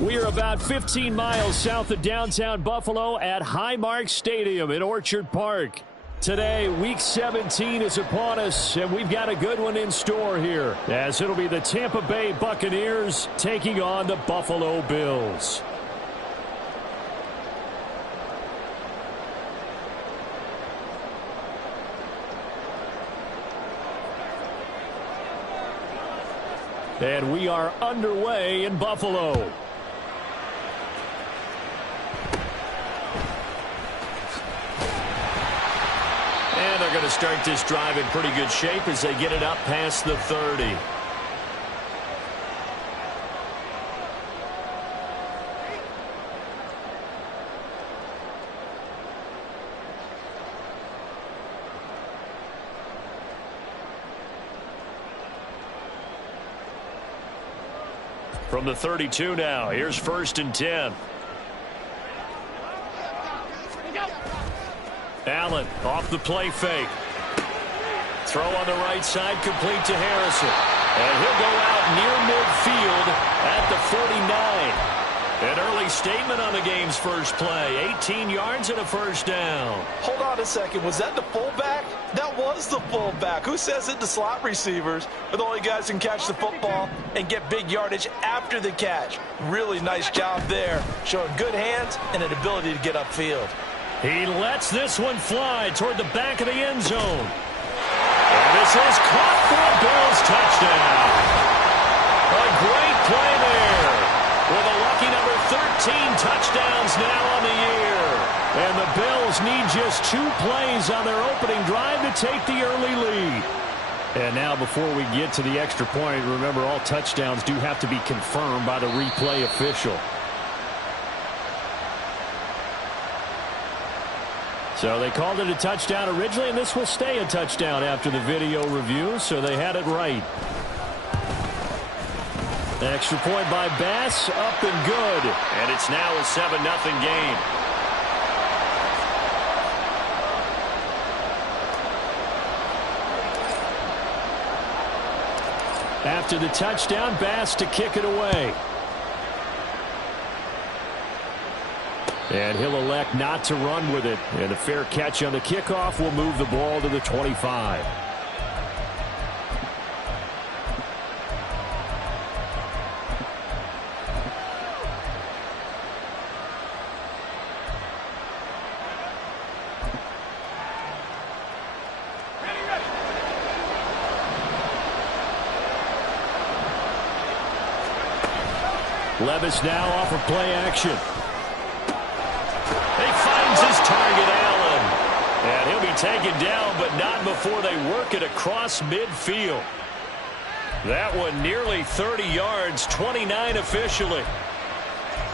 We are about 15 miles south of downtown Buffalo at Highmark Stadium in Orchard Park. Today, Week 17 is upon us, and we've got a good one in store here, as it'll be the Tampa Bay Buccaneers taking on the Buffalo Bills. And we are underway in Buffalo. And they're going to start this drive in pretty good shape as they get it up past the 30. From the 32 now, here's 1st and 10. Allen off the play fake. Throw on the right side, complete to Harrison. And he'll go out near midfield at the 49. An early statement on the game's first play. 18 yards and a first down. Hold on a second. Was that the fullback? That was the fullback. Who says it? The slot receivers are the only guys who can catch the football and get big yardage after the catch. Really nice job there, showing good hands and an ability to get upfield. He lets this one fly toward the back of the end zone. And this is caught for a Bills touchdown. A great play there. With a lucky number 13 touchdowns now on the year. And the Bills need just 2 plays on their opening drive to take the early lead. And now before we get to the extra point, remember all touchdowns do have to be confirmed by the replay official. So they called it a touchdown originally, and this will stay a touchdown after the video review, so they had it right. Extra point by Bass, up and good. And it's now a 7-0 game. After the touchdown, Bass to kick it away. And he'll elect not to run with it. And a fair catch on the kickoff will move the ball to the 25. Levis now off of play action. He finds his target, Allen. And he'll be taken down, but not before they work it across midfield. That one nearly 30 yards, 29 officially.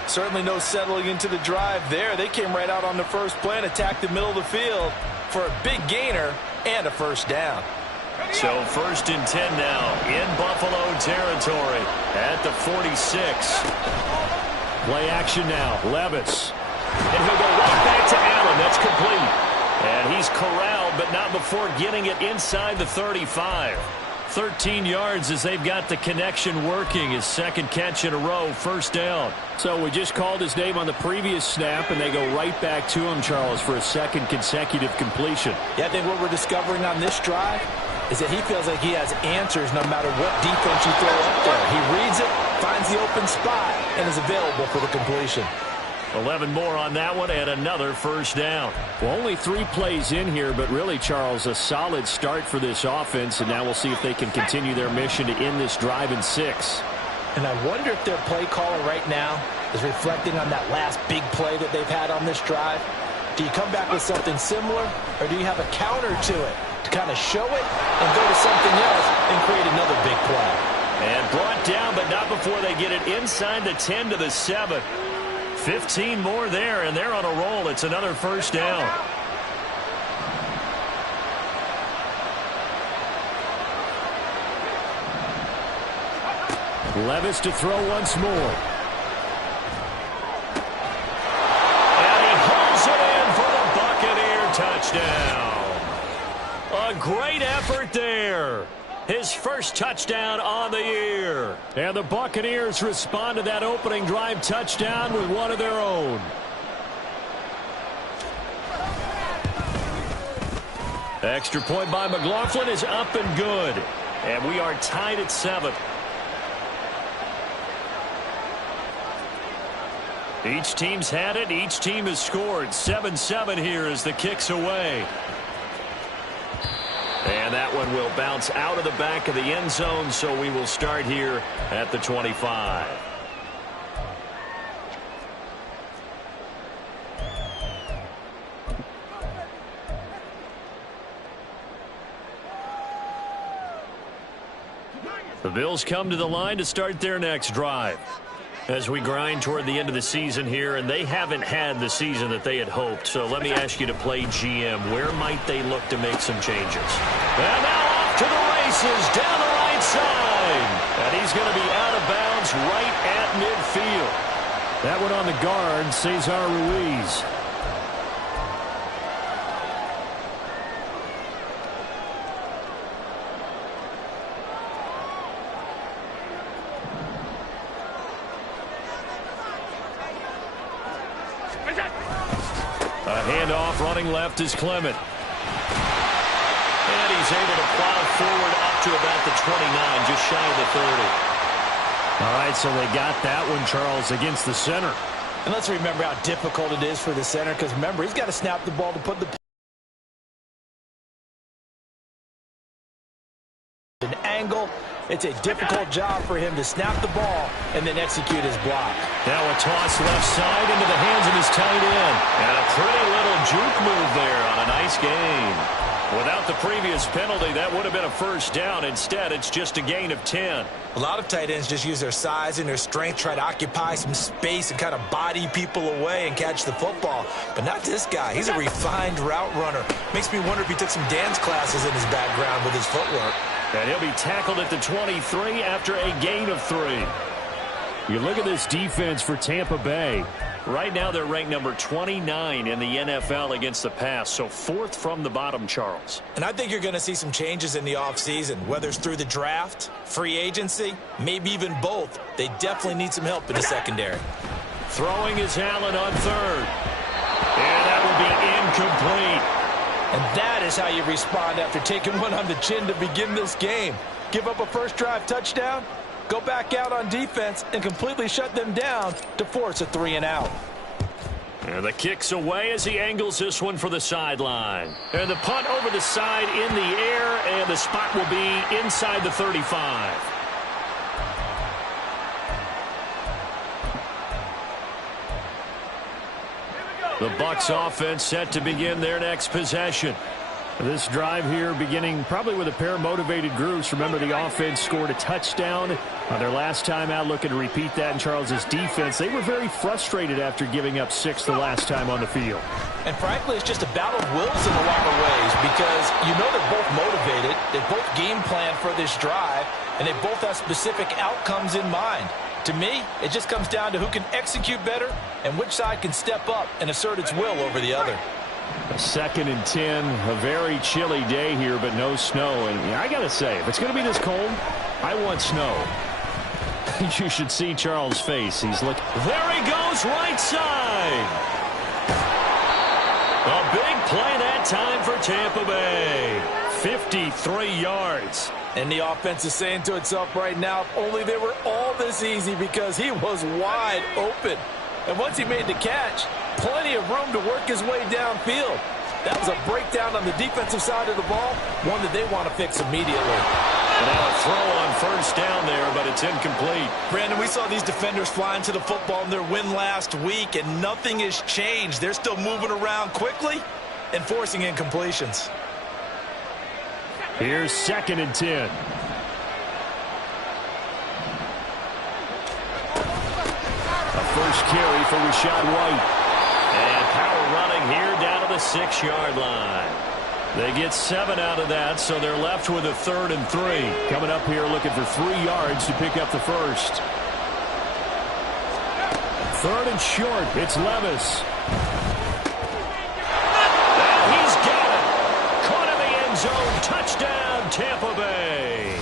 Certainly no settling into the drive there. They came right out on the first play and attacked the middle of the field for a big gainer and a first down. So 1st and 10 now in Buffalo territory at the 46. Play action now. Levis. And he'll go right back to Allen. That's complete. And he's corralled, but not before getting it inside the 35. 13 yards as they've got the connection working. His second catch in a row, first down. So we just called his name on the previous snap, and they go right back to him, Charles, for a second consecutive completion. Yeah, I think what we're discovering on this drive is that he feels like he has answers no matter what defense you throw up there. He reads it, finds the open spot, and is available for the completion. 11 more on that one and another first down. Well, only 3 plays in here, but really, Charles, a solid start for this offense, and now we'll see if they can continue their mission to end this drive in 6. And I wonder if their play caller right now is reflecting on that last big play that they've had on this drive. Do you come back with something similar, or do you have a counter to it to kind of show it and go to something else and create another big play? And brought down, but not before they get it inside the 10 to the 7. 15 more there, and they're on a roll. It's another first down. Levis to throw once more. And he holds it in for the Buccaneer touchdown. A great effort there. his first touchdown on the year. And the Buccaneers respond to that opening drive touchdown with one of their own. Extra point by McLaughlin is up and good. And we are tied at 7. Each team's had it. Each team has scored. 7-7 here as the kick's away. And that one will bounce out of the back of the end zone, so we will start here at the 25. The Bills come to the line to start their next drive. As we grind toward the end of the season here, and they haven't had the season that they had hoped. So let me ask you to play GM. Where might they look to make some changes? And now off to the races down the right side. And he's going to be out of bounds right at midfield. That one on the guard, Cesar Ruiz. A handoff running left is Clement. And he's able to plow forward up to about the 29, just shy of the 30. All right, so they got that one, Charles, against the center. And let's remember how difficult it is for the center, because remember, he's got to snap the ball to put the an angle. It's a difficult job for him to snap the ball and then execute his block. Now a toss left side into the hands of his tight end. And a pretty little juke move there on a nice gain. Without the previous penalty, that would have been a first down. Instead, it's just a gain of 10. A lot of tight ends just use their size and their strength, try to occupy some space and kind of body people away and catch the football. But not this guy. He's a refined route runner. Makes me wonder if he took some dance classes in his background with his footwork. And he'll be tackled at the 23 after a gain of 3. You look at this defense for Tampa Bay. Right now they're ranked number 29 in the NFL against the pass, so 4th from the bottom, Charles. And I think you're going to see some changes in the offseason, whether it's through the draft, free agency, maybe even both. They definitely need some help in the secondary. Throwing is Allen on 3rd. And that will be incomplete. And that is how you respond after taking one on the chin to begin this game. Give up a first drive touchdown, go back out on defense, and completely shut them down to force a 3-and-out. And the kick's away as he angles this one for the sideline. And the punt over the side in the air, and the spot will be inside the 35. The Bucs offense set to begin their next possession. This drive here beginning probably with a pair of motivated groups. Remember, the offense scored a touchdown on their last time out, looking to repeat that in Charles's defense. They were very frustrated after giving up 6 the last time on the field. And frankly, it's just a battle of wills in a lot of ways, because you know they're both motivated, they both game plan for this drive, and they both have specific outcomes in mind. To me, it just comes down to who can execute better and which side can step up and assert its will over the other. A 2nd and 10, a very chilly day here, but no snow. And I got to say, if it's going to be this cold, I want snow. You should see Charles' face. He's looking. There he goes, right side. A big play that time for Tampa Bay. 53 yards. And the offense is saying to itself right now, if only they were all this easy, because he was wide open. And once he made the catch, plenty of room to work his way downfield. That was a breakdown on the defensive side of the ball, one that they want to fix immediately. And now a throw on first down there, but it's incomplete. Brandon, we saw these defenders flying to the football in their win last week, and nothing has changed. They're still moving around quickly and forcing incompletions. Here's 2nd and 10. A first carry for Rashad White. And power running here down to the 6-yard line. They get 7 out of that, so they're left with a 3rd and 3. Coming up here looking for 3 yards to pick up the first. 3rd and short. It's Levis. And he's got it. Caught in the end zone. Touchdown, Tampa Bay.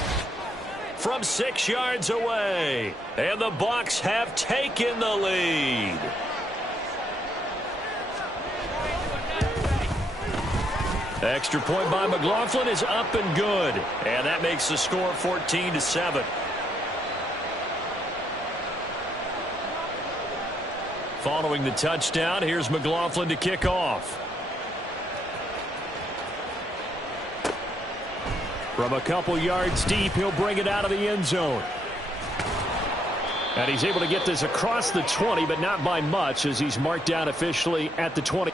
from 6 yards away. And the Bucs have taken the lead. Extra point by McLaughlin is up and good. And that makes the score 14-7. Following the touchdown, here's McLaughlin to kick off. From a couple yards deep, he'll bring it out of the end zone. And he's able to get this across the 20, but not by much, as he's marked down officially at the 20.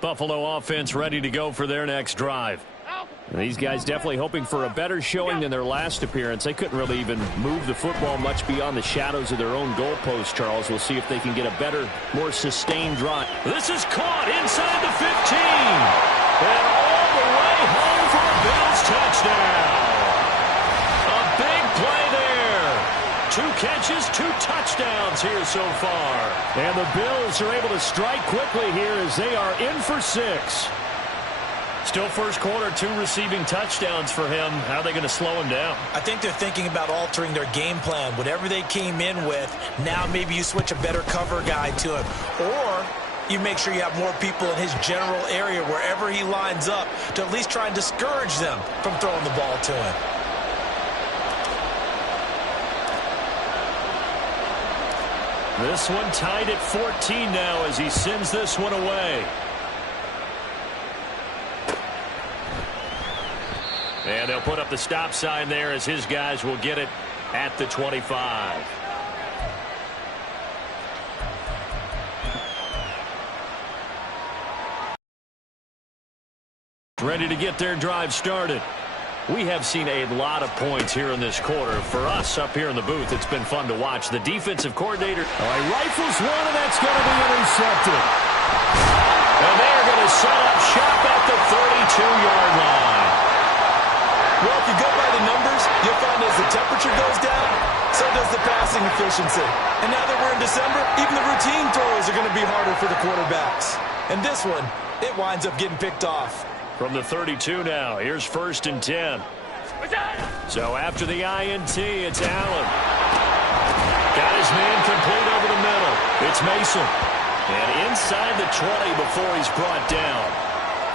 Buffalo offense ready to go for their next drive. These guys definitely hoping for a better showing than their last appearance. They couldn't really even move the football much beyond the shadows of their own goalpost, Charles. We'll see if they can get a better, more sustained drive. This is caught inside the 15. And all the way home for a Bills touchdown. A big play there. 2 catches, 2 touchdowns here so far. And the Bills are able to strike quickly here as they are in for 6. Still first quarter, 2 receiving touchdowns for him. How are they going to slow him down? I think they're thinking about altering their game plan. Whatever they came in with, now maybe you switch a better cover guy to him. Or you make sure you have more people in his general area wherever he lines up to at least try and discourage them from throwing the ball to him. This one tied at 14 now as he sends this one away. And they'll put up the stop sign there as his guys will get it at the 25. Ready to get their drive started. We have seen a lot of points here in this quarter. For us up here in the booth, it's been fun to watch. The defensive coordinator Rifles one, and that's going to be intercepted. And they're going to set up shop at the 32-yard line. Well, if you go by the numbers, you'll find as the temperature goes down, so does the passing efficiency. And now that we're in December, even the routine throws are going to be harder for the quarterbacks. And this one, it winds up getting picked off. From the 32 now, here's 1st and 10. So after the INT, it's Allen. Got his man complete over the middle. It's Mason. And inside the 20 before he's brought down.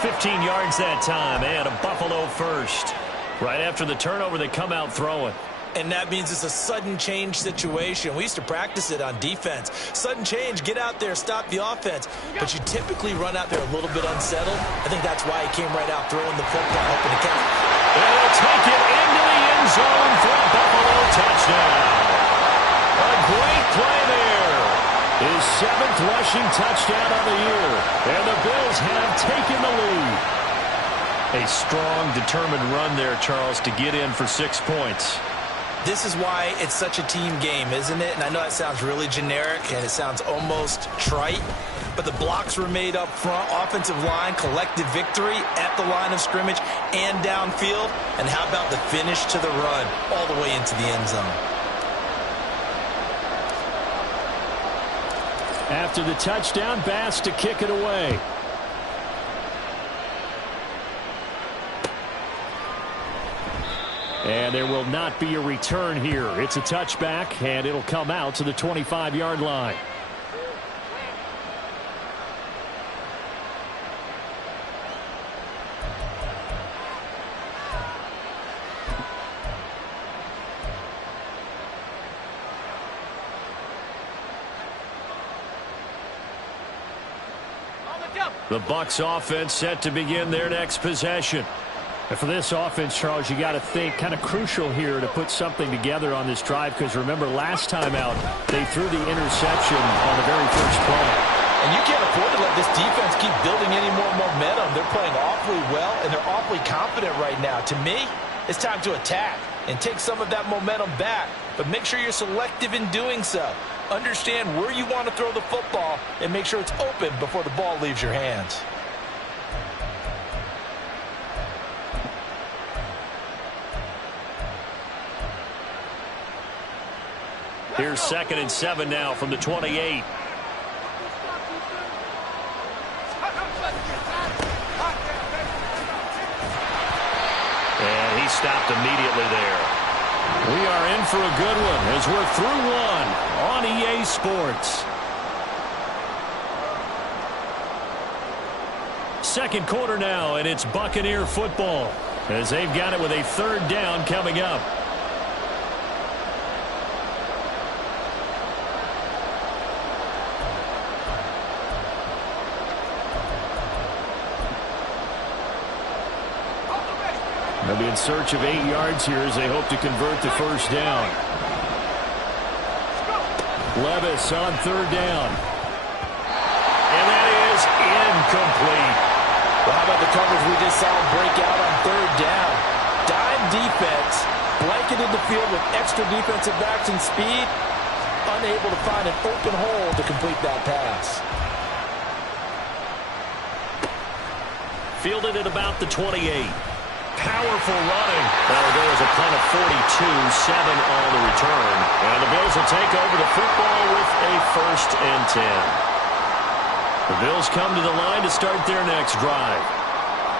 15 yards that time, and a Buffalo first. Right after the turnover, they come out throwing. And that means it's a sudden change situation. We used to practice it on defense. Sudden change, get out there, stop the offense. But you typically run out there a little bit unsettled. I think that's why he came right out throwing the football, hoping to catch. And he'll take it into the end zone for a Buffalo touchdown. A great play there. His 7th rushing touchdown of the year. And the Bills have taken the lead. A strong, determined run there, Charles, to get in for 6 points. This is why it's such a team game, isn't it? And I know that sounds really generic and it sounds almost trite, but the blocks were made up front, offensive line, collective victory at the line of scrimmage and downfield. And how about the finish to the run all the way into the end zone? After the touchdown, Bass to kick it away. And there will not be a return here. It's a touchback, and it'll come out to the 25-yard line. The Bucs offense set to begin their next possession. And for this offense, Charles, you got to think kind of crucial here to put something together on this drive, because remember last time out they threw the interception on the very first play. And you can't afford to let this defense keep building any more momentum. They're playing awfully well, and they're awfully confident right now. To me, it's time to attack and take some of that momentum back, but make sure you're selective in doing so. Understand where you want to throw the football and make sure it's open before the ball leaves your hands. Here's 2nd and 7 now from the 28. And he stopped immediately there. We are in for a good one as we're through one on EA Sports. Second quarter now, and it's Buccaneer football as they've got it with a 3rd down coming up. They'll be in search of 8 yards here as they hope to convert the first down. Levis on 3rd down. And that is incomplete. Well, how about the coverage we just saw break out on 3rd down? Dime defense, blanketed the field with extra defensive backs and speed, unable to find an open hole to complete that pass. Fielded at about the 28. Powerful running. That'll go as a punt of 42, 7 on the return. And the Bills will take over the football with a 1st and 10. The Bills come to the line to start their next drive.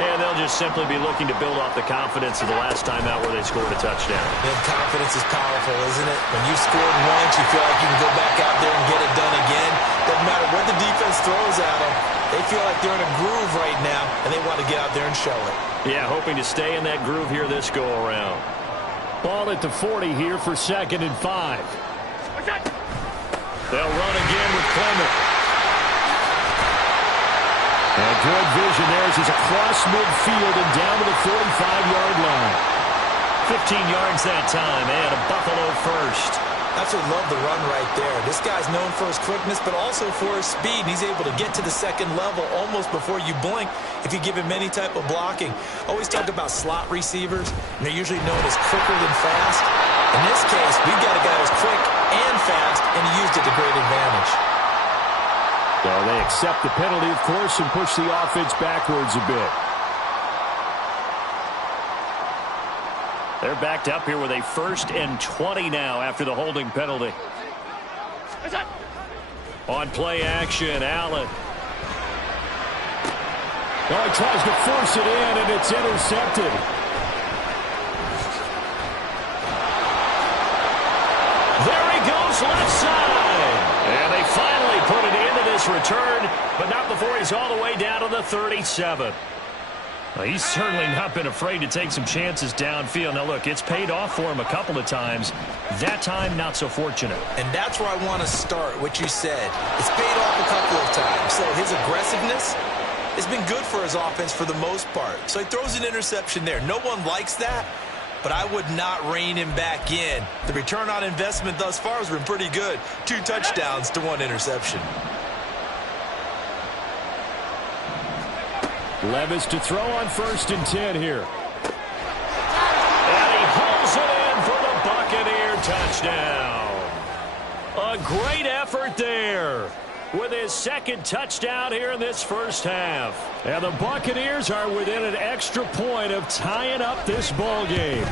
And they'll just simply be looking to build off the confidence of the last time out where they scored a touchdown. And confidence is powerful, isn't it? When you scored once, you feel like you can go back out there and get it done again. Doesn't matter what the defense throws at them. They feel like they're in a groove right now, and they want to get out there and show it. Yeah, hoping to stay in that groove here this go-around. Ball at the 40 here for 2nd and 5. They'll run again with Clement. And good vision there as he's across midfield and down to the 45-yard line. 15 yards that time, and a Buffalo first. That's what I love the run right there. This guy's known for his quickness, but also for his speed. And he's able to get to the 2nd level almost before you blink if you give him any type of blocking. Always talk about slot receivers, and they're usually known as quicker than fast. In this case, we've got a guy who's quick and fast, and he used it to great advantage. So they accept the penalty, of course, and push the offense backwards a bit. They're backed up here with a 1st and 20 now after the holding penalty. On play action, Allen. Oh, he tries to force it in, and it's intercepted. There he goes, left side. And they finally put it into this return, but not before he's all the way down to the 37. Well, he's certainly not been afraid to take some chances downfield. Now, look, it's paid off for him a couple of times. That time, not so fortunate. And that's where I want to start, what you said. It's paid off a couple of times. So his aggressiveness has been good for his offense for the most part. So he throws an interception there. No one likes that, but I would not rein him back in. The return on investment thus far has been pretty good. 2 touchdowns to 1 interception. Levis to throw on 1st and 10 here. And he pulls it in for the Buccaneer touchdown. A great effort there with his 2nd touchdown here in this first half. And the Buccaneers are within an extra point of tying up this ball game.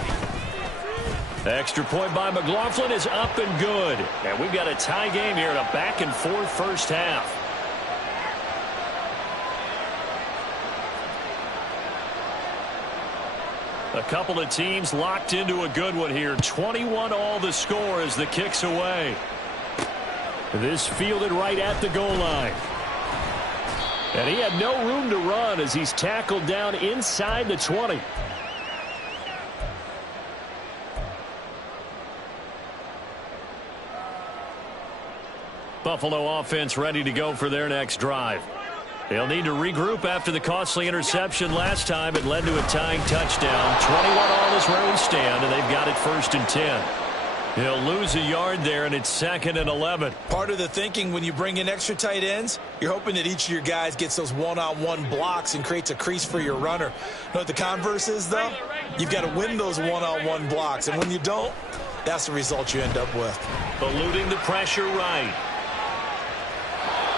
Extra point by McLaughlin is up and good. And we've got a tie game here in a back-and-forth first half. A couple of teams locked into a good one here. 21 all the score as the kick's away. This fielded right at the goal line. And he had no room to run as he's tackled down inside the 20. Buffalo offense ready to go for their next drive. They'll need to regroup after the costly interception last time. It led to a tying touchdown. 21-all is where we stand, and they've got it 1st and 10. He'll lose a yard there, and it's 2nd and 11. Part of the thinking when you bring in extra tight ends, you're hoping that each of your guys gets those one-on-one blocks and creates a crease for your runner. You know what the converse is, though? You've got to win those one-on-one blocks, and when you don't, that's the result you end up with. Eluding the pressure right.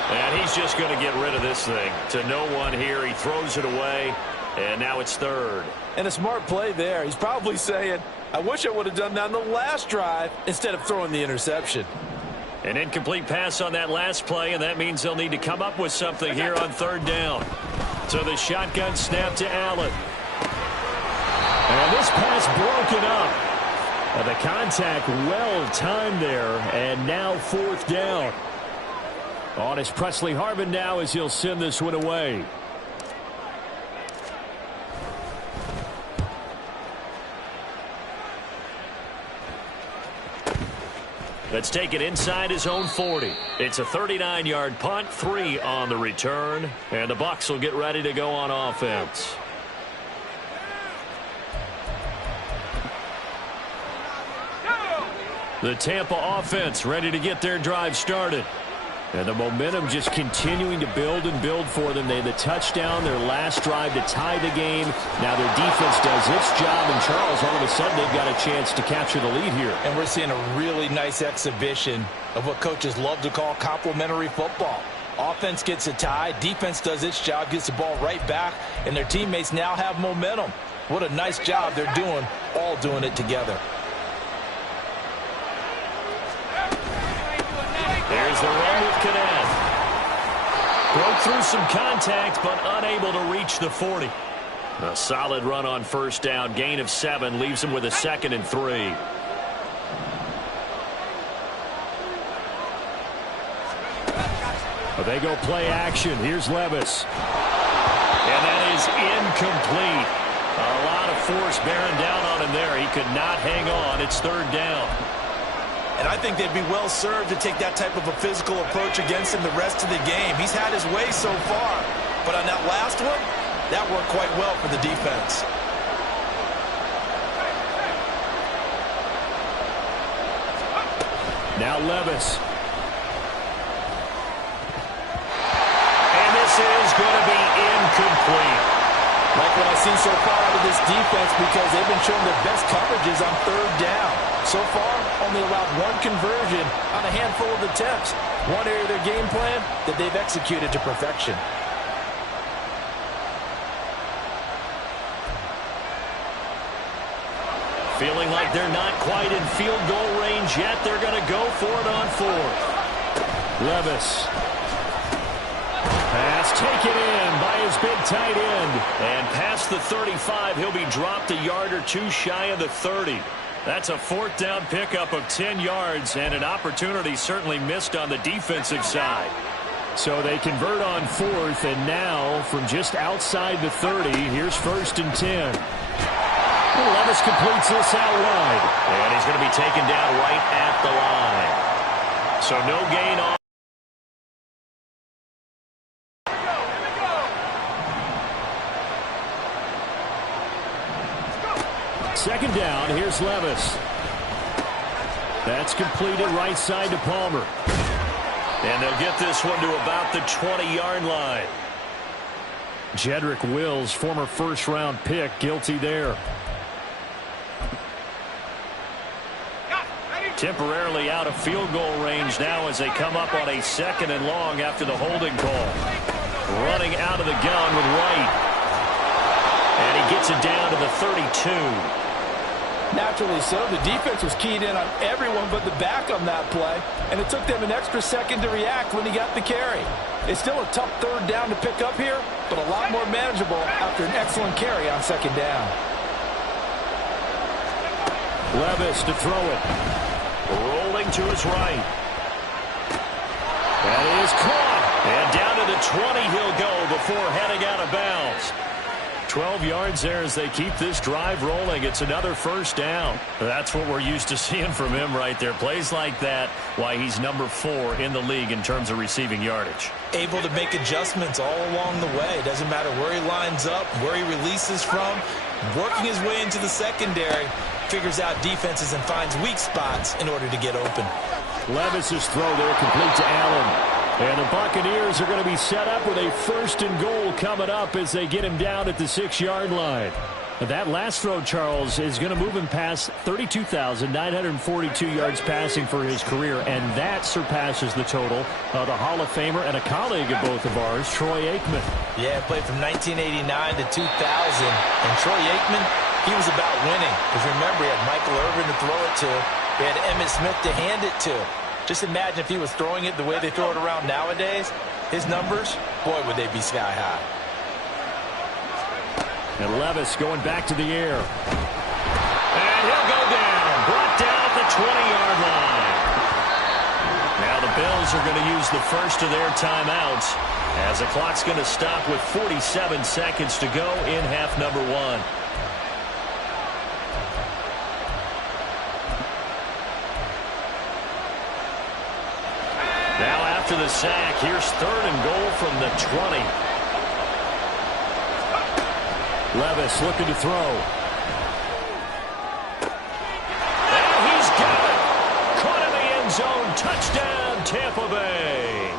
And he's just going to get rid of this thing. To no one here. He throws it away, and now it's 3rd. And a smart play there. He's probably saying, I wish I would have done that on the last drive instead of throwing the interception. An incomplete pass on that last play, and that means they'll need to come up with something here on 3rd down. So the shotgun snap to Allen. And this pass broken up. The contact well timed there, and now 4th down. On is Presley Harvin now as he'll send this one away. Let's take it inside his own 40. It's a 39-yard punt, 3 on the return, and the Bucs will get ready to go on offense. The Tampa offense ready to get their drive started. And the momentum just continuing to build and build for them. They had the touchdown, their last drive to tie the game. Now their defense does its job, and Charles, all of a sudden, they've got a chance to capture the lead here. And we're seeing a really nice exhibition of what coaches love to call complementary football. Offense gets a tie, defense does its job, gets the ball right back, and their teammates now have momentum. What a nice job they're doing, all doing it together. There's the run with Cadet. Broke through some contact, but unable to reach the 40. A solid run on 1st down. Gain of 7 leaves him with a 2nd and 3. They go play action. Here's Levis. And that is incomplete. A lot of force bearing down on him there. He could not hang on. It's 3rd down. And I think they'd be well served to take that type of a physical approach against him the rest of the game. He's had his way so far, but on that last one, that worked quite well for the defense. Now Levis. And this is going to be incomplete. Like what I've seen so far out of this defense, because they've been showing their best coverages on 3rd down. So far, only allowed 1 conversion on a handful of attempts. One area of their game plan that they've executed to perfection. Feeling like they're not quite in field goal range yet. They're going to go for it on 4th. Levis. Pass taken in by his big tight end. And past the 35, he'll be dropped a yard or 2 shy of the 30. That's a 4th down pickup of 10 yards, and an opportunity certainly missed on the defensive side. So they convert on 4th, and now from just outside the 30, here's 1st and 10. Levis completes this out wide. And he's going to be taken down right at the line. So no gain on. 2nd down, here's Levis. That's completed right side to Palmer. And they'll get this one to about the 20-yard line. Jedrick Wills, former 1st-round pick, guilty there. Temporarily out of field goal range now as they come up on a 2nd and long after the holding call. Running out of the gun with Wright. And he gets it down to the 32. Naturally so. The defense was keyed in on everyone but the back on that play, and it took them an extra second to react when he got the carry. It's still a tough 3rd down to pick up here, but a lot more manageable after an excellent carry on 2nd down. Levis to throw it. Rolling to his right. That is caught. And down to the 20 he'll go before heading out of bounds. 12 yards there as they keep this drive rolling. It's another first down. That's what we're used to seeing from him right there. Plays like that, why he's number 4 in the league in terms of receiving yardage. Able to make adjustments all along the way. Doesn't matter where he lines up, where he releases from. Working his way into the secondary, figures out defenses and finds weak spots in order to get open. Levis's throw there complete to Allen. And the Buccaneers are going to be set up with a 1st and goal coming up as they get him down at the 6-yard line. That last throw, Charles, is going to move him past 32,942 yards passing for his career, and that surpasses the total of the Hall of Famer and a colleague of both of ours, Troy Aikman. Yeah, played from 1989 to 2000, and Troy Aikman, he was about winning. Because remember, he had Michael Irvin to throw it to. He had Emmitt Smith to hand it to. Just imagine if he was throwing it the way they throw it around nowadays. His numbers, boy, would they be sky high. And Levis going back to the air. And he'll go down. Brought down at the 20-yard line. Now the Bills are going to use the first of their timeouts as the clock's going to stop with 47 seconds to go in half number 1. Now after the sack, here's 3rd and goal from the 20. Levis looking to throw. And he's got it. Caught in the end zone. Touchdown, Tampa Bay.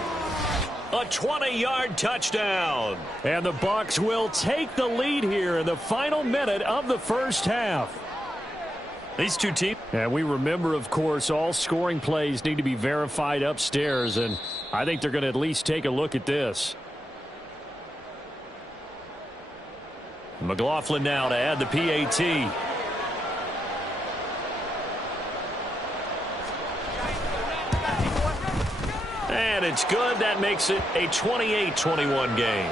A 20-yard touchdown. And the Bucs will take the lead here in the final minute of the first half. These two teams. And we remember, of course, all scoring plays need to be verified upstairs, and I think they're going to at least take a look at this. McLaughlin now to add the PAT. And it's good. That makes it a 28-21 game.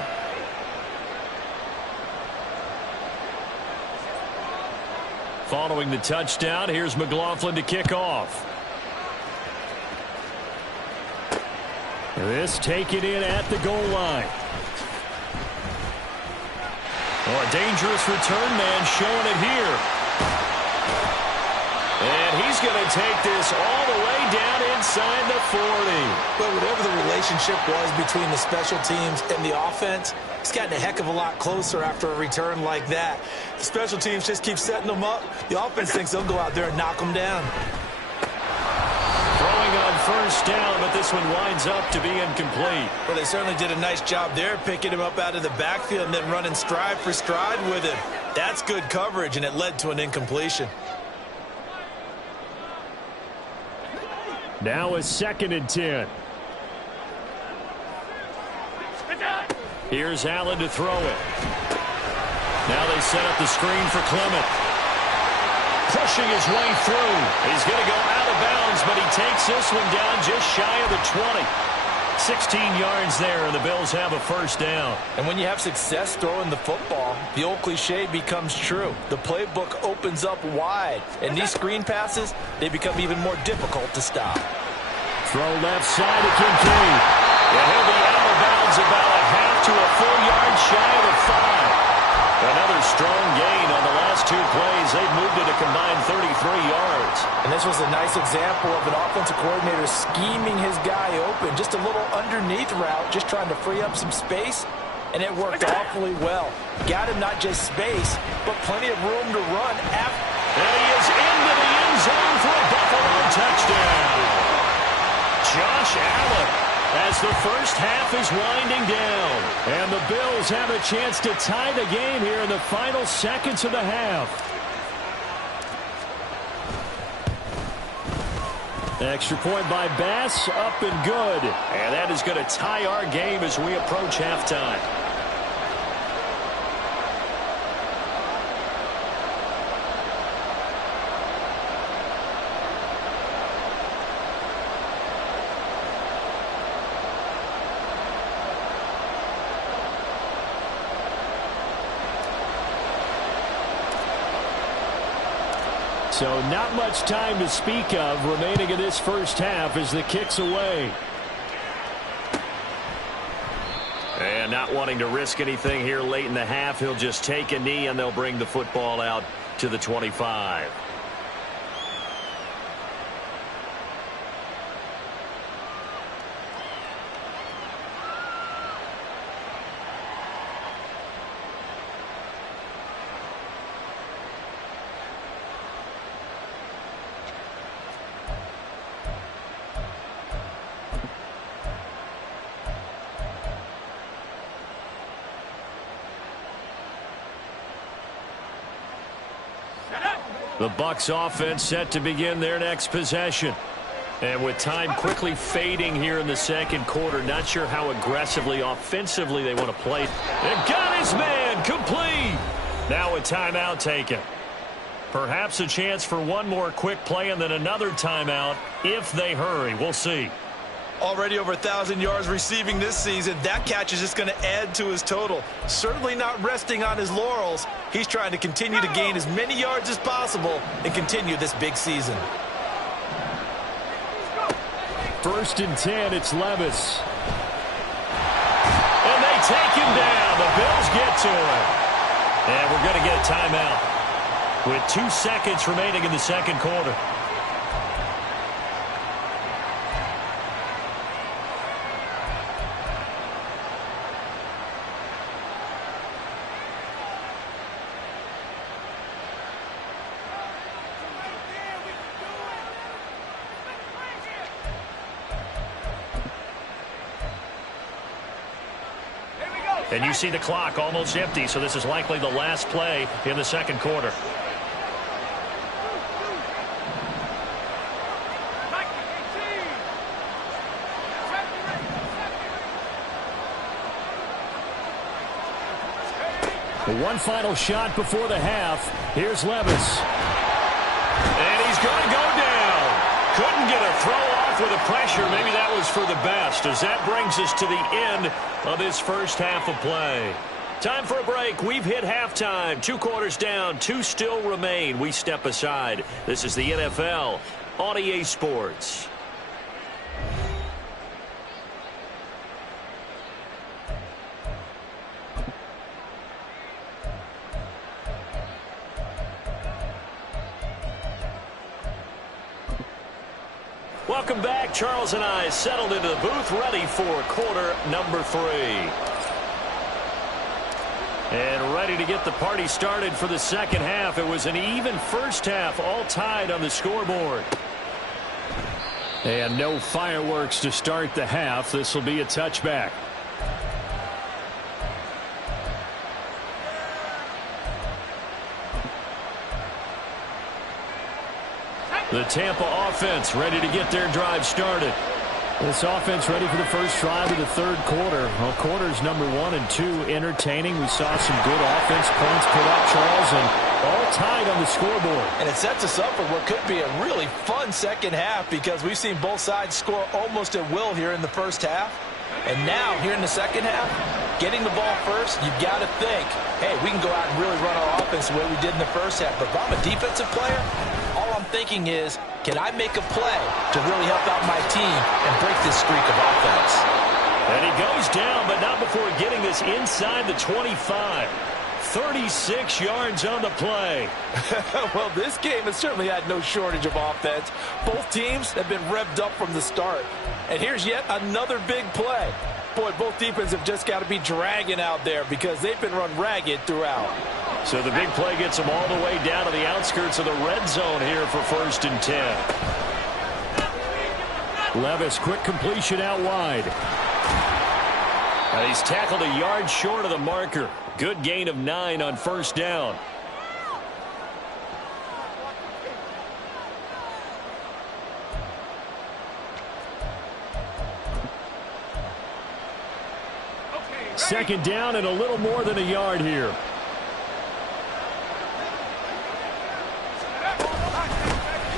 Following the touchdown, here's McLaughlin to kick off. This taken in at the goal line. Oh, a dangerous return man showing it here. And he's going to take this all the way down inside the 40. But whatever the relationship was between the special teams and the offense, it's gotten a heck of a lot closer after a return like that. The special teams just keep setting them up. The offense thinks they'll go out there and knock them down. Throwing on first down, but this one winds up to be incomplete. Well, they certainly did a nice job there, picking him up out of the backfield and then running stride for stride with him. That's good coverage, and it led to an incompletion. Now a 2nd and 10. Here's Allen to throw it. Now they set up the screen for Clement. Pushing his way through. He's going to go out of bounds, but he takes this one down just shy of the 20. 16 yards there, and the Bills have a first down. And when you have success throwing the football, the old cliche becomes true. The playbook opens up wide, and these screen passes, they become even more difficult to stop. Throw left side to Kincaid. And he'll be out of bounds about a half to a full yard shy of the 5. Another strong gain on the last 2 plays. They've moved it a combined 33 yards. And this was a nice example of an offensive coordinator scheming his guy open. Just a little underneath route, just trying to free up some space. And it worked awfully well. Got him not just space, but plenty of room to run. And he is into the end zone for a Buffalo touchdown. Josh Allen, as the first half is winding down. And the Bills have a chance to tie the game here in the final seconds of the half. Extra point by Bass, up and good. And that is going to tie our game as we approach halftime. So not much time to speak of remaining in this first half as the kick's away. And not wanting to risk anything here late in the half, he'll just take a knee and they'll bring the football out to the 25. The Bucs offense set to begin their next possession. And with time quickly fading here in the second quarter, not sure how aggressively, offensively they want to play. And got his man complete. Now a timeout taken. Perhaps a chance for one more quick play and then another timeout if they hurry. We'll see. Already over 1,000 yards receiving this season. That catch is just going to add to his total. Certainly not resting on his laurels. He's trying to continue to gain as many yards as possible and continue this big season. 1st and 10, it's Levis. And they take him down. The Bills get to him. And we're going to get a timeout with 2 seconds remaining in the second quarter. And you see the clock almost empty, so this is likely the last play in the second quarter. One final shot before the half. Here's Levis. And he's going to go down. Couldn't get a throw off with the pressure. Maybe that was for the best, as that brings us to the end of this first half of play. Time for a break. We've hit halftime. 2 quarters down. 2 still remain. We step aside. This is the NFL on EA Sports. Welcome back. Charles and I settled into the booth, ready for quarter number 3. And ready to get the party started for the second half. It was an even first half, all tied on the scoreboard. And no fireworks to start the half. This will be a touchback. The Tampa offense ready to get their drive started. This offense ready for the first drive of the third quarter. Well, quarters number 1 and 2 entertaining. We saw some good offense points put up, Charles, and all tied on the scoreboard. And it sets us up for what could be a really fun second half, because we've seen both sides score almost at will here in the first half. And now, here in the second half, getting the ball first, you've got to think, hey, we can go out and really run our offense the way we did in the first half. But if I'm a defensive player, all I'm thinking is, can I make a play to really help out my team and break this streak of offense? And he goes down, but not before getting this inside the 25. 36 yards on the play. Well, this game has certainly had no shortage of offense. Both teams have been revved up from the start. And here's yet another big play. Boy, both defenses have just got to be dragging out there, because they've been run ragged throughout. So the big play gets them all the way down to the outskirts of the red zone here for 1st and 10. Levis, quick completion out wide. And he's tackled a yard short of the marker. Good gain of 9 on first down. Second down and a little more than a yard here.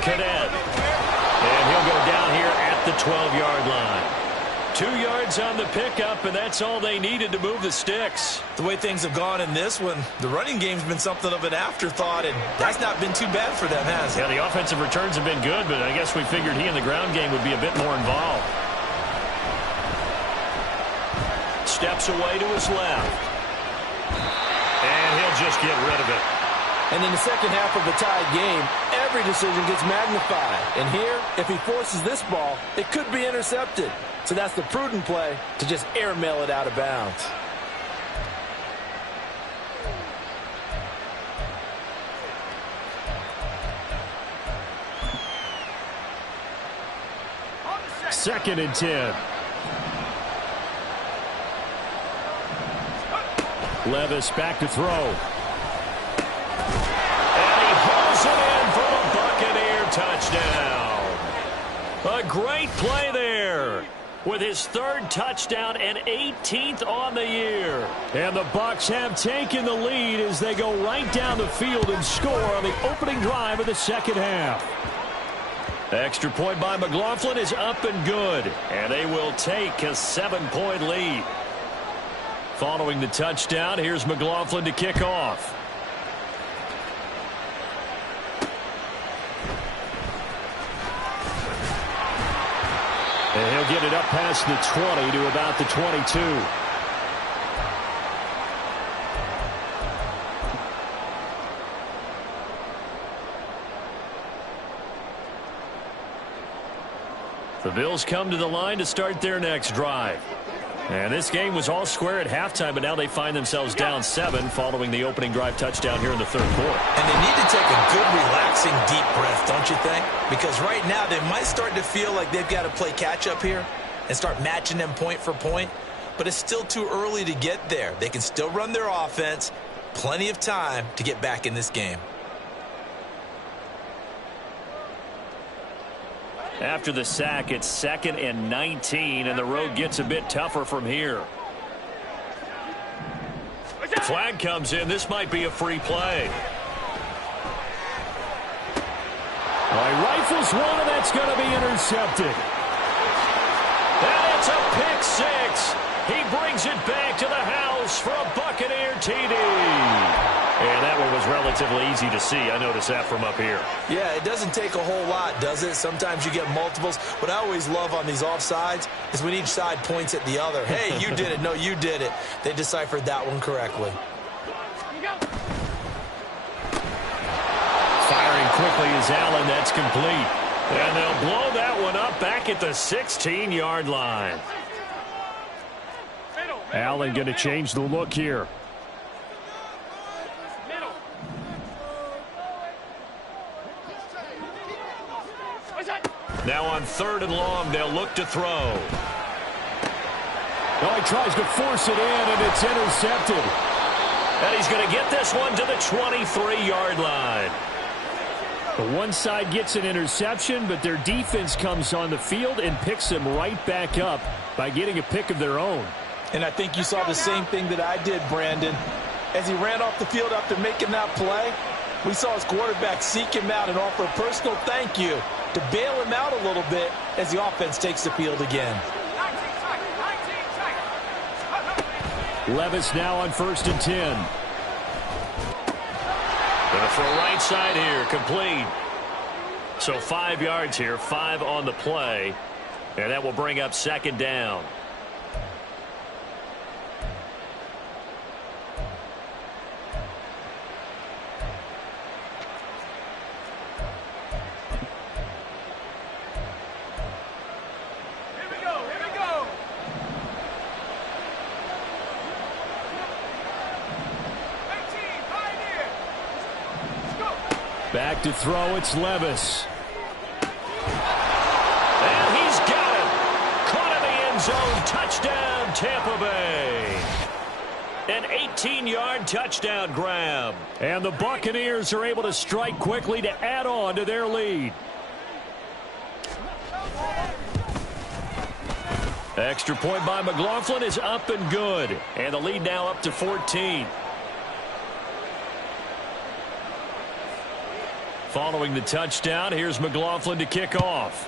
Cadet. And he'll go down here at the 12-yard line. 2 yards on the pickup, and that's all they needed to move the sticks. The way things have gone in this one, the running game's been something of an afterthought, and that's not been too bad for them, has it? Yeah, the offensive returns have been good, but I guess we figured he in the ground game would be a bit more involved. steps away to his left. And he'll just get rid of it. And in the second half of a tied game, every decision gets magnified. And here, if he forces this ball, it could be intercepted. So that's the prudent play to just airmail it out of bounds. Second and 10. Levis back to throw. And he pulls it in for the Buccaneer touchdown. A great play there with his third touchdown and 18th on the year. And the Bucs have taken the lead as they go right down the field and score on the opening drive of the second half. Extra point by McLaughlin is up and good, and they will take a 7-point lead. Following the touchdown, here's McLaughlin to kick off. And he'll get it up past the 20 to about the 22. The Bills come to the line to start their next drive. And this game was all square at halftime, but now they find themselves down 7 following the opening drive touchdown here in the third quarter. And they need to take a good, relaxing, deep breath, don't you think? Because right now they might start to feel like they've got to play catch-up here and start matching them point for point. But it's still too early to get there. They can still run their offense. Plenty of time to get back in this game. After the sack, it's 2nd and 19, and the road gets a bit tougher from here. Flag comes in. This might be a free play. Well, he rifles one, and that's going to be intercepted. And it's a pick six. He brings it back to the house for a Buccaneer TD. And that one was relatively easy to see. I noticed that from up here. Yeah, it doesn't take a whole lot, does it? Sometimes you get multiples. What I always love on these offsides is when each side points at the other. Hey, you did it. No, you did it. They deciphered that one correctly. Firing quickly is Allen. That's complete. And they'll blow that one up back at the 16-yard line. Allen going to change the look here. Now on 3rd and long, they'll look to throw. Oh, he tries to force it in, and it's intercepted. And he's going to get this one to the 23-yard line. The one side gets an interception, but their defense comes on the field and picks them right back up by getting a pick of their own. And I think you saw the same thing that I did, Brandon. As he ran off the field after making that play, we saw his quarterback seek him out and offer a personal thank you to bail him out a little bit as the offense takes the field again. Levis now on 1st and 10. Going to throw right side here, complete. So 5 yards here, 5 on the play. And that will bring up 2nd down. Back to throw, it's Levis. And he's got it. Caught in the end zone. Touchdown, Tampa Bay. An 18-yard touchdown grab. And the Buccaneers are able to strike quickly to add on to their lead. Extra point by McLaughlin is up and good. And the lead now up to 14. Following the touchdown, here's McLaughlin to kick off.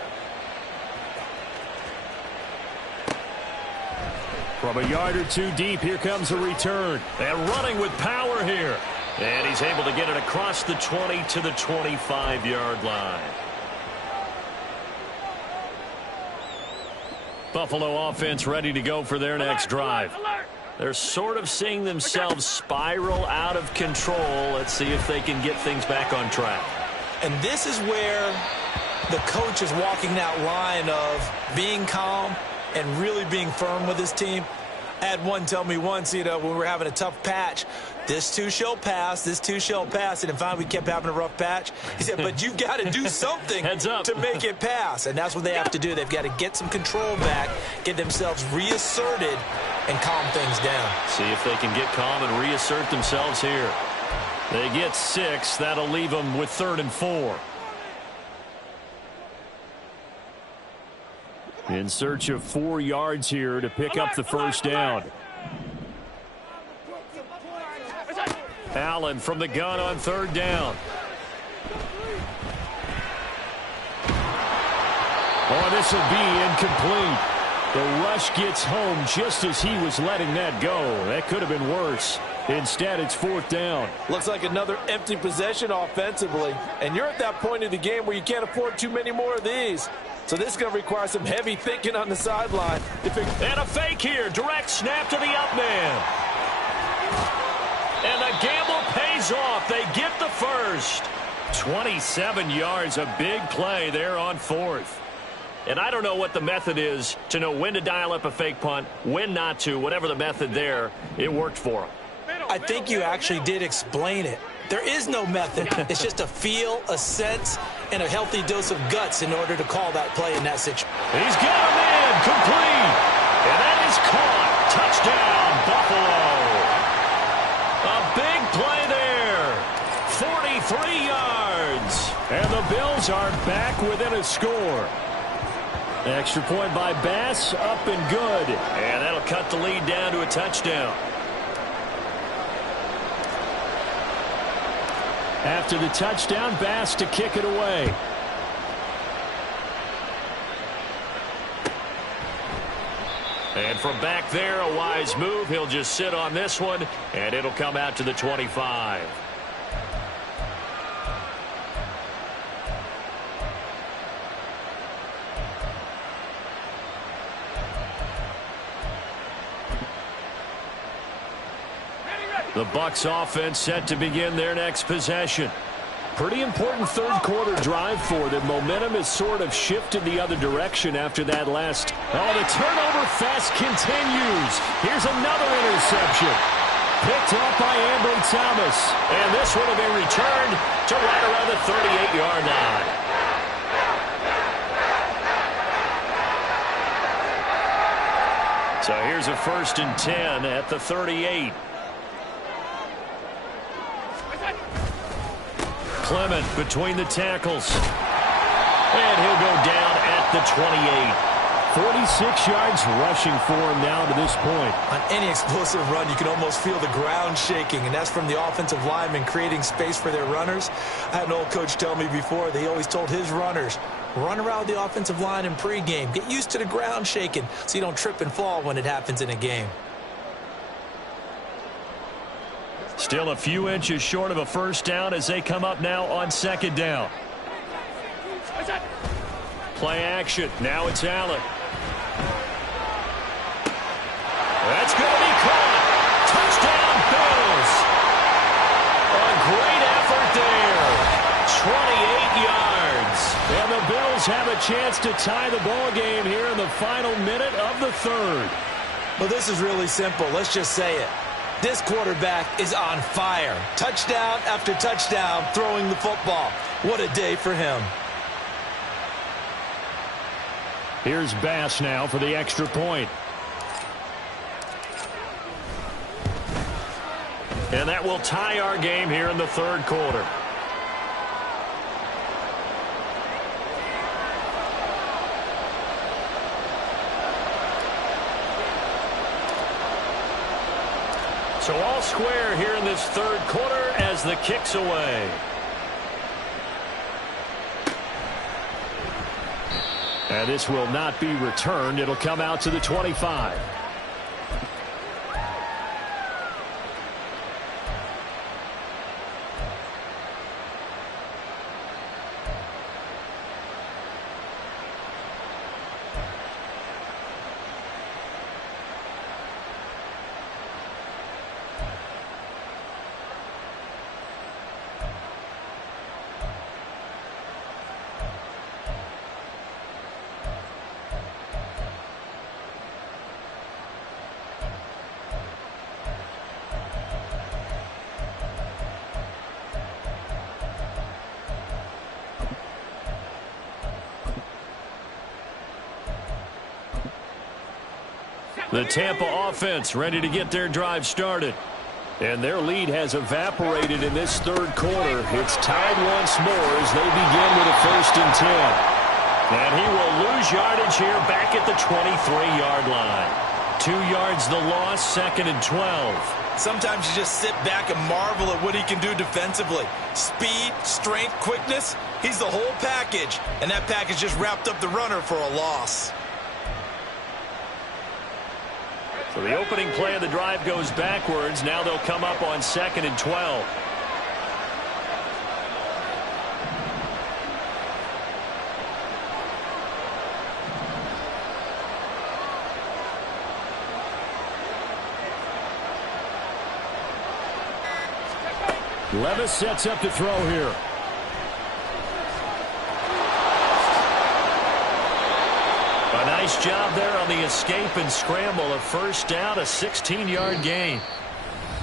From a yard or two deep, here comes a return. And running with power here. And he's able to get it across the 20 to the 25-yard line. Buffalo offense ready to go for their next drive. They're sort of seeing themselves spiral out of control. Let's see if they can get things back on track. And this is where the coach is walking that line of being calm and really being firm with his team. I had one tell me once, when we were having a tough patch, this too shall pass, this too shall pass. And finally we kept having a rough patch. He said, but you've got to do something to make it pass. And that's what they have to do. They've got to get some control back, get themselves reasserted, and calm things down. See if they can get calm and reassert themselves here. They get 6. That'll leave them with 3rd and 4. In search of 4 yards here to pick up the first down. Allen from the gun on 3rd down. Oh, this will be incomplete. The rush gets home just as he was letting that go. That could have been worse. Instead, it's 4th down. Looks like another empty possession offensively. And you're at that point of the game where you can't afford too many more of these. So this is going to require some heavy thinking on the sideline. And a fake here. Direct snap to the up man. And the gamble pays off. They get the first. 27 yards, a big play there on 4th. And I don't know what the method is to know when to dial up a fake punt, when not to, whatever the method there, it worked for them. I think you actually did explain it. There is no method. It's just a feel, a sense, and a healthy dose of guts in order to call that play in that situation. He's got a man complete. And that is caught. Touchdown, Buffalo. A big play there. 43 yards. And the Bills are back within a score. Extra point by Bass, up and good. And that'll cut the lead down to a touchdown. After the touchdown, Bass to kick it away. And from back there, a wise move. He'll just sit on this one, and it'll come out to the 25. The Bucs offense set to begin their next possession. Pretty important third quarter drive for them. Momentum has sort of shifted the other direction after that last. Oh, the turnover fest continues. Here's another interception. Picked up by Ambry Thomas. And this one will be returned to right around the 38-yard line. So here's a 1st and 10 at the 38. Clement between the tackles. And he'll go down at the 28. 46 yards rushing for him now to this point. On any explosive run, you can almost feel the ground shaking, and that's from the offensive linemen creating space for their runners. I had an old coach tell me before that he always told his runners, run around the offensive line in pregame. Get used to the ground shaking so you don't trip and fall when it happens in a game. Still a few inches short of a first down as they come up now on 2nd down. Play action. Now it's Allen. That's going to be caught. Touchdown, Bills. A great effort there. 28 yards. And the Bills have a chance to tie the ball game here in the final minute of the 3rd. Well, this is really simple. Let's just say it. This quarterback is on fire. Touchdown after touchdown throwing the football. What a day for him. Here's Bass now for the extra point. And that will tie our game here in the 3rd quarter. So all square here in this 3rd quarter as the kick's away. And this will not be returned. It'll come out to the 25. The Tampa offense ready to get their drive started. And their lead has evaporated in this third quarter. It's tied once more as they begin with a 1st and 10. And he will lose yardage here back at the 23-yard line. 2 yards the loss, 2nd and 12. Sometimes you just sit back and marvel at what he can do defensively. Speed, strength, quickness, he's the whole package. And that package just wrapped up the runner for a loss. So the opening play of the drive goes backwards. Now they'll come up on 2nd and 12. Levis sets up to throw here. A nice job there on the escape and scramble. A 1st down, a 16-yard gain.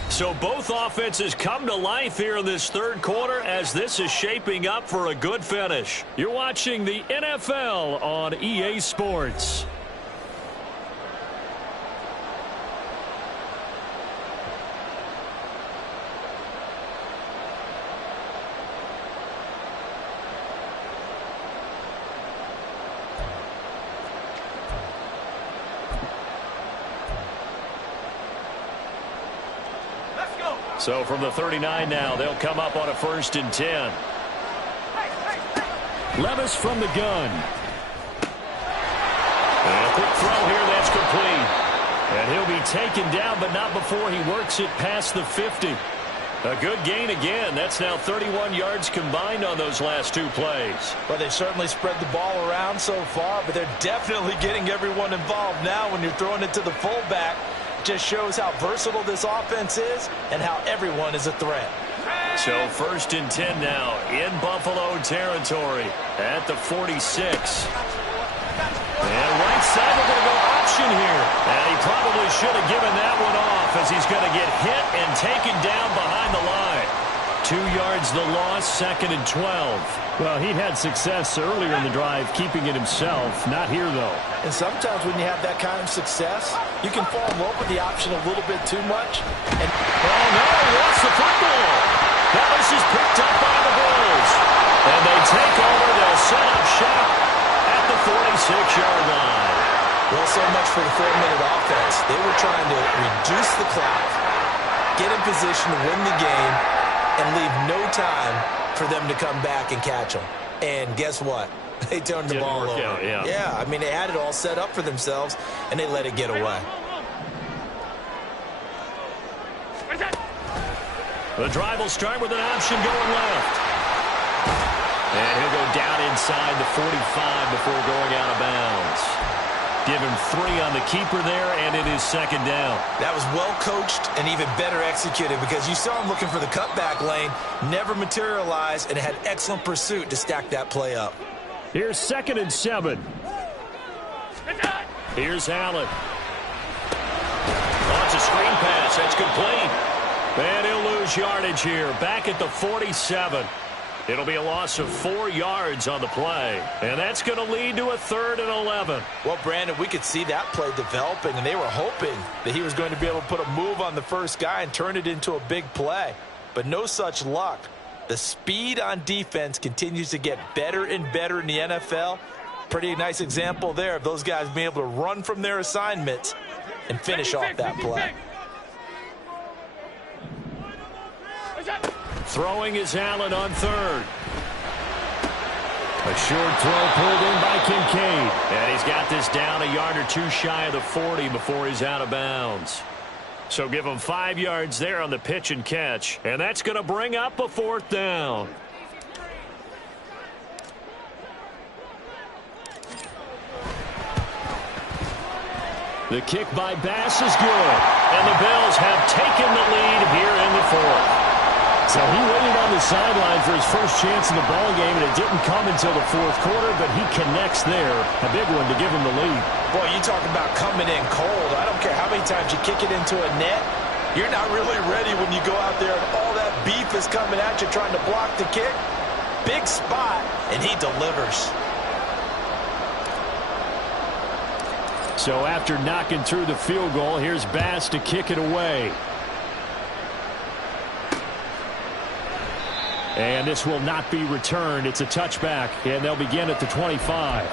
So both offenses come to life here in this third quarter as this is shaping up for a good finish. You're watching the NFL on EA Sports. So from the 39 now, they'll come up on a 1st and 10. Levis from the gun. And a quick throw here, that's complete. And he'll be taken down, but not before he works it past the 50. A good gain again. That's now 31 yards combined on those last 2 plays. Well, they've certainly spread the ball around so far, but they're definitely getting everyone involved now when you're throwing it to the fullback. Just shows how versatile this offense is and how everyone is a threat. So 1st and 10 now in Buffalo territory at the 46. And right side, we're going to go option here. And he probably should have given that one off as he's going to get hit and taken down behind the line. 2 yards the loss, 2nd and 12. Well, he had success earlier in the drive keeping it himself. Not here, though. And sometimes when you have that kind of success, you can fall in love with the option a little bit too much. And oh, no, he lost the football. Dallas is picked up by the Bills. And they take over. They'll set up shop at the 46-yard line. Well, so much for the 4-minute offense. They were trying to reduce the clock, get in position to win the game, and leave no time for them to come back and catch them. And guess what? They turned the ball over. Yeah, I mean, they had it all set up for themselves, and they let it get away. The drive will start with an option going left. And he'll go down inside the 45 before going out of bounds. Give him 3 on the keeper there, and it is 2nd down. That was well coached and even better executed because you saw him looking for the cutback lane, never materialized, and had excellent pursuit to stack that play up. Here's 2nd and 7. Here's Allen. Launch a screen pass. That's complete. And he'll lose yardage here. Back at the 47. It'll be a loss of 4 yards on the play. And that's going to lead to a 3rd and 11. Well, Brandon, we could see that play developing, and they were hoping that he was going to be able to put a move on the first guy and turn it into a big play. But no such luck. The speed on defense continues to get better and better in the NFL. Pretty nice example there of those guys being able to run from their assignments and finish off that play. Throwing is Allen on 3rd. A short throw pulled in by Kincaid. And he's got this down a yard or 2 shy of the 40 before he's out of bounds. So give him 5 yards there on the pitch and catch. And that's going to bring up a 4th down. The kick by Bass is good. And the Bills have taken the lead here in the 4th. So he waited on the sideline for his first chance in the ball game, and it didn't come until the 4th quarter, but he connects there. A big one to give him the lead. Boy, you talk about coming in cold. I don't care how many times you kick it into a net. You're not really ready when you go out there and all that beef is coming at you trying to block the kick. Big spot, and he delivers. So after knocking through the field goal, here's Spaaaz to kick it away. And this will not be returned. It's a touchback, and they'll begin at the 25.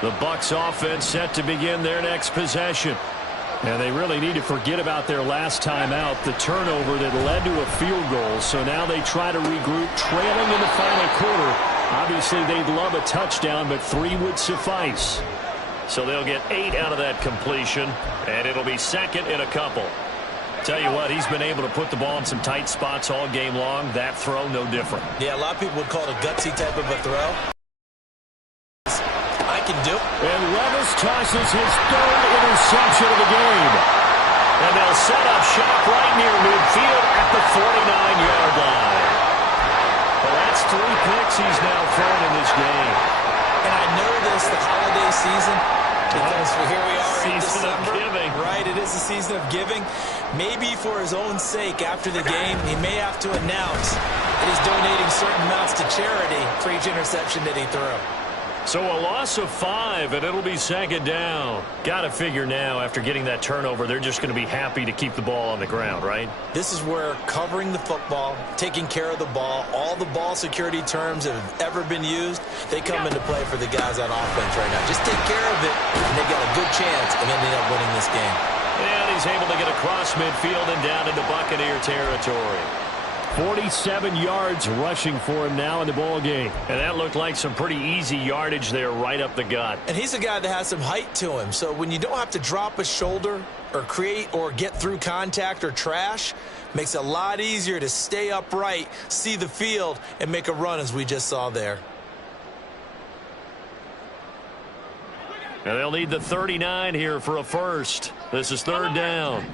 The Bucs offense set to begin their next possession. And they really need to forget about their last time out, the turnover that led to a field goal. So now they try to regroup, trailing in the final quarter. Obviously, they'd love a touchdown, but 3 would suffice. So they'll get 8 out of that completion, and it'll be second in a couple. Tell you what, he's been able to put the ball in some tight spots all game long. That throw, no different. Yeah, a lot of people would call it a gutsy type of a throw. I can do it. And Levis tosses his 3rd interception of the game. And they'll set up shop right near midfield at the 49-yard line. Well, that's 3 picks he's now thrown in this game. And I know this, the holiday season, because here we are in Season December. of giving. Right, it is the season of giving. Maybe for his own sake after the game, he may have to announce that he's donating certain amounts to charity for each interception that he threw. So a loss of 5, and it'll be second down. Got to figure now, after getting that turnover, they're just going to be happy to keep the ball on the ground, right? This is where covering the football, taking care of the ball, all the ball security terms that have ever been used, they come into play for the guys on offense right now. Just take care of it, and they've got a good chance of ending up winning this game. And he's able to get across midfield and down into Buccaneer territory. 47 yards rushing for him now in the ball game. And that looked like some pretty easy yardage there right up the gut. And he's a guy that has some height to him. So when you don't have to drop a shoulder or create or get through contact or trash, makes it a lot easier to stay upright, see the field, and make a run as we just saw there. And they'll need the 39 here for a first. This is 3rd down.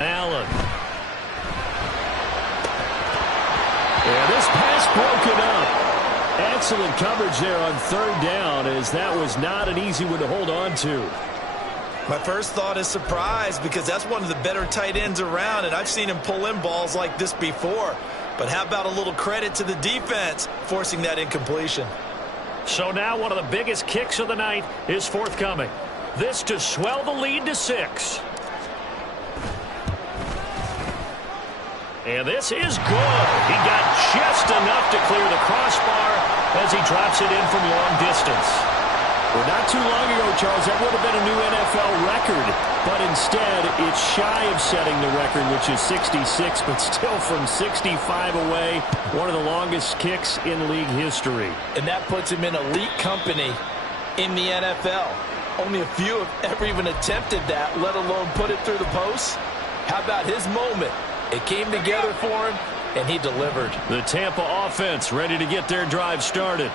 Allen. And this pass broken up. Excellent coverage there on 3rd down, as that was not an easy one to hold on to. My first thought is Spaaaz, because that's one of the better tight ends around, and I've seen him pull in balls like this before. But how about a little credit to the defense forcing that incompletion? So now one of the biggest kicks of the night is forthcoming. This to swell the lead to 6. And this is good. He got just enough to clear the crossbar as he drops it in from long distance. Well, not too long ago, Charles, that would have been a new NFL record. But instead, it's shy of setting the record, which is 66, but still from 65 away, one of the longest kicks in league history. And that puts him in elite company in the NFL. Only a few have ever even attempted that, let alone put it through the post. How about his moment? It came together for him, and he delivered. The Tampa offense ready to get their drive started.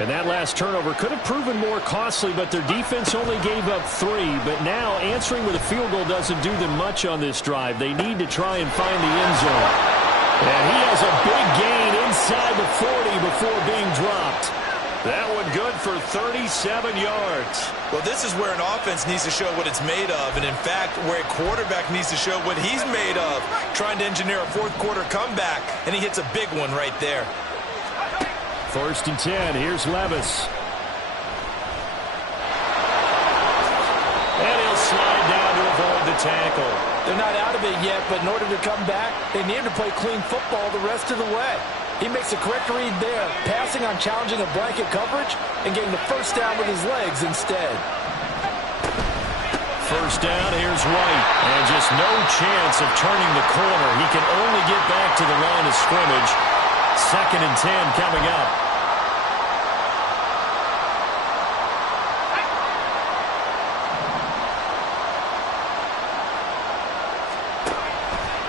And that last turnover could have proven more costly, but their defense only gave up 3. But now answering with a field goal doesn't do them much on this drive. They need to try and find the end zone. And he has a big gain inside the 40 before being dropped. That one good for 37 yards. Well, this is where an offense needs to show what it's made of. And, in fact, where a quarterback needs to show what he's made of, trying to engineer a fourth-quarter comeback. And he hits a big one right there. 1st and 10. Here's Levis. And he'll slide down to avoid the tackle. They're not out of it yet, but in order to come back, they need him to play clean football the rest of the way. He makes a correct read there, passing on challenging a blanket coverage and getting the first down with his legs instead. 1st down, here's White. And just no chance of turning the corner. He can only get back to the line of scrimmage. 2nd and 10 coming up.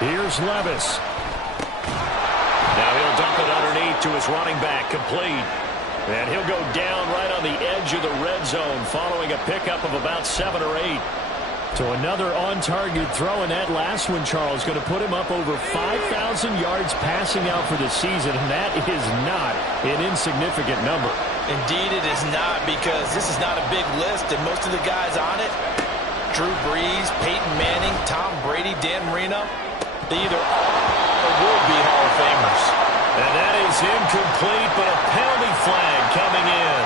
Here's Levis. Now he'll dump it underneath to his running back, complete. And he'll go down right on the edge of the red zone following a pickup of about 7 or 8. So another on-target throw, and that last one, Charles, going to put him up over 5,000 yards passing out for the season, and that is not an insignificant number. Indeed it is not, because this is not a big list, and most of the guys on it Drew Brees, Peyton Manning, Tom Brady, Dan Marino, they either are or will be Hall of Famers. And that is incomplete, but a penalty flag coming in.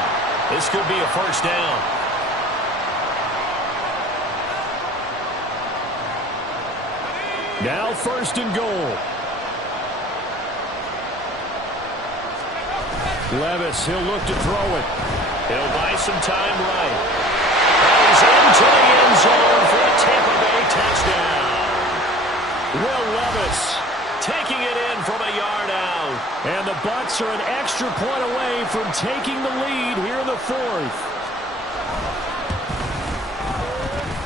This could be a first down. Now first and goal. Levis, he'll look to throw it. He'll buy some time right. And he's into the end zone for a Tampa Bay touchdown. Will Levis taking it in from a yard out. And the Bucs are an extra point away from taking the lead here in the fourth.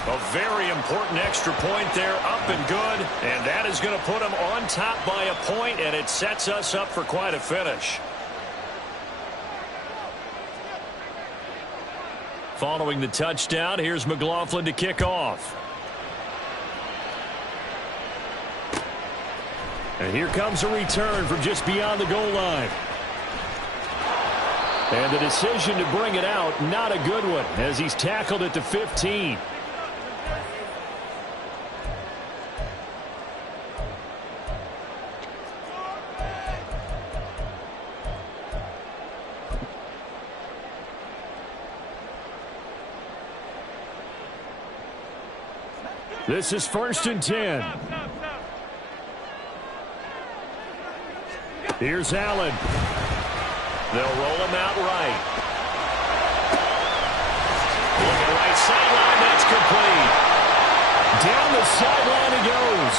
A very important extra point there, up and good. And that is going to put them on top by a point, and it sets us up for quite a finish. Following the touchdown, here's McLaughlin to kick off. And here comes a return from just beyond the goal line. And the decision to bring it out, not a good one, as he's tackled at the 15. This is first and 10. Here's Allen. They'll roll him out right. Looking right sideline, that's complete. Down the sideline he goes.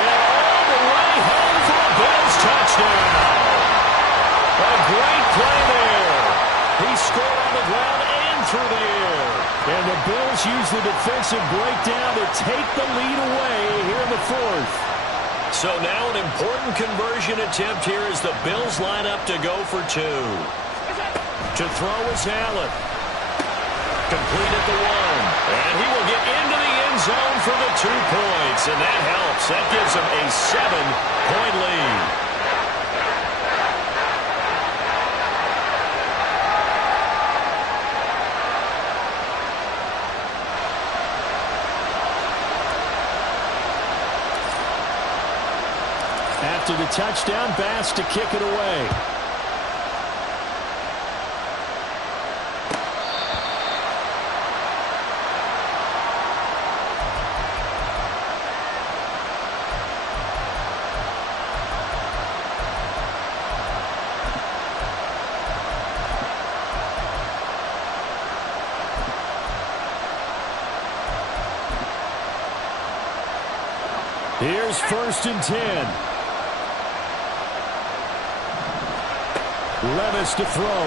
And all the way home for a Bills touchdown. A great play there. He scored on the ground and through the air. And the Bills use the defensive breakdown to take the lead away here in the fourth. So now an important conversion attempt here as the Bills line up to go for two. To throw is Allen. Complete at the one. And he will get into the end zone for the 2 points. And that helps. That gives him a 7-point lead. After the touchdown, Bass to kick it away. Here's first and 10. Levis to throw.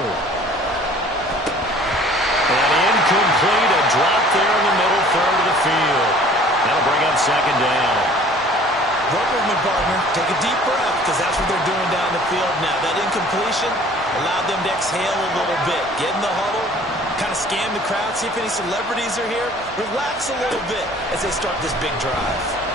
And incomplete, a drop there in the middle third of the field. That'll bring up second down. Work with me, partner. Take a deep breath, because that's what they're doing down the field now. That incompletion allowed them to exhale a little bit. Get in the huddle, kind of scan the crowd, see if any celebrities are here. Relax a little bit as they start this big drive.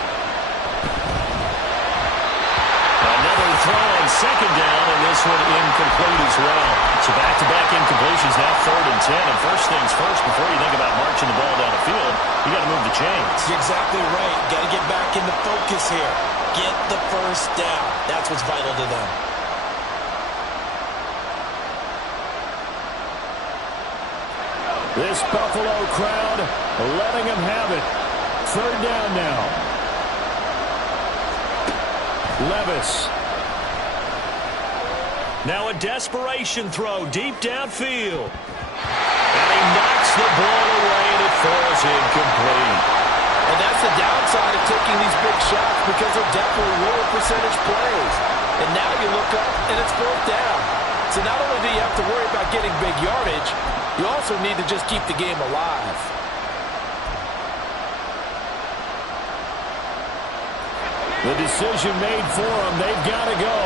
Another throw on second down, and this one incomplete as well. So back-to-back incompletions, now third and 10. And first things first, before you think about marching the ball down the field, you got to move the chains. You're exactly right. Got to get back into focus here. Get the first down. That's what's vital to them. This Buffalo crowd letting them have it. Third down now. Levis. Now a desperation throw deep downfield. And he knocks the ball away, and it falls incomplete. And that's the downside of taking these big shots, because they're definitely lower percentage plays. And now you look up, and it's fourth down. So not only do you have to worry about getting big yardage, you also need to just keep the game alive. The decision made for them. They've got to go.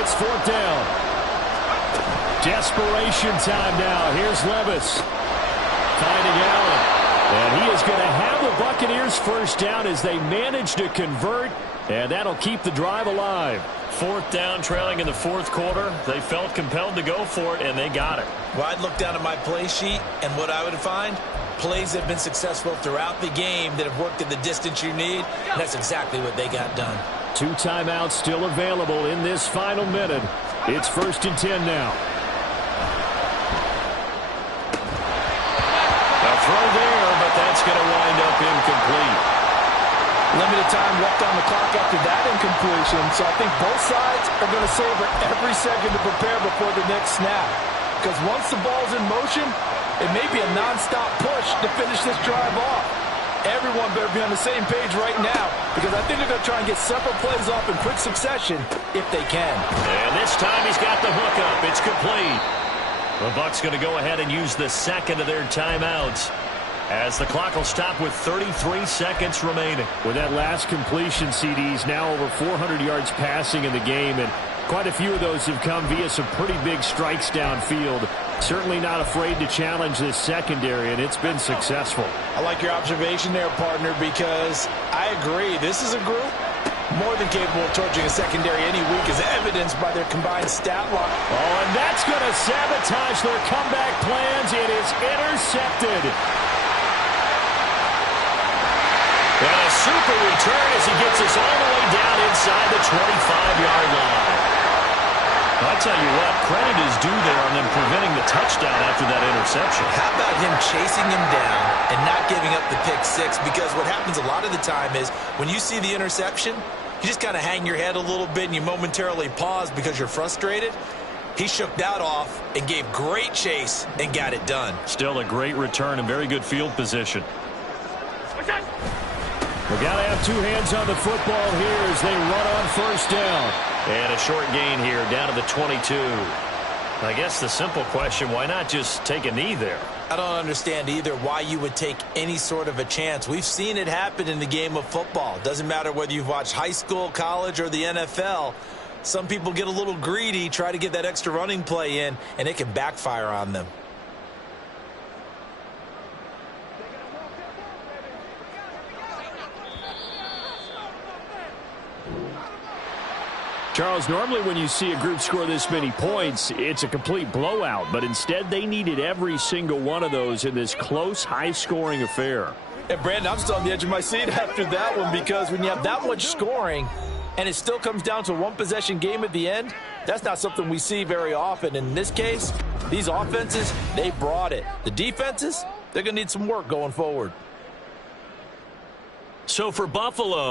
It's fourth down. Desperation time now. Here's Levis. Finding Allen. And he is going to have the Buccaneers first down as they manage to convert. And that'll keep the drive alive. Fourth down, trailing in the fourth quarter. They felt compelled to go for it, and they got it. Well, I'd look down at my play sheet, and what I would find, Plays have been successful throughout the game that have worked in the distance you need. And that's exactly what they got done. 2 timeouts still available in this final minute. It's 1st and 10 now. A throw there, but that's going to wind up incomplete. Limited time left on the clock after that incompletion, so I think both sides are going to savor every second to prepare before the next snap. Because once the ball's in motion, it may be a non-stop push to finish this drive off. Everyone better be on the same page right now, because I think they're going to try and get several plays off in quick succession if they can. And this time he's got the hook up. It's complete. The Bucs going to go ahead and use the second of their timeouts, as the clock will stop with 33 seconds remaining. With that last completion, CD's now over 400 yards passing in the game, and quite a few of those have come via some pretty big strikes downfield. Certainly not afraid to challenge this secondary, and it's been successful. I like your observation there, partner, because I agree. This is a group more than capable of torching a secondary any week, as evidenced by their combined stat line. Oh, and that's going to sabotage their comeback plans. It is intercepted. And a super return as he gets us all the way down inside the 25-yard line. I'll tell you what, credit is due there on them preventing the touchdown after that interception. How about him chasing him down and not giving up the pick six? Because what happens a lot of the time is when you see the interception, you just kind of hang your head a little bit and you momentarily pause because you're frustrated. He shook that off and gave great chase and got it done. Still a great return and very good field position. We got to have 2 hands on the football here as they run on 1st down. And a short gain here down to the 22. I guess the simple question, why not just take a knee there? I don't understand either why you would take any sort of a chance. We've seen it happen in the game of football. Doesn't matter whether you've watched high school, college, or the NFL. Some people get a little greedy, try to get that extra running play in, and it can backfire on them. Charles, normally when you see a group score this many points, it's a complete blowout. But instead, they needed every single one of those in this close, high-scoring affair. And, Brandon, I'm still on the edge of my seat after that one, because when you have that much scoring and it still comes down to a one-possession game at the end, that's not something we see very often. In this case, these offenses, they brought it. The defenses, they're going to need some work going forward. So for Buffalo,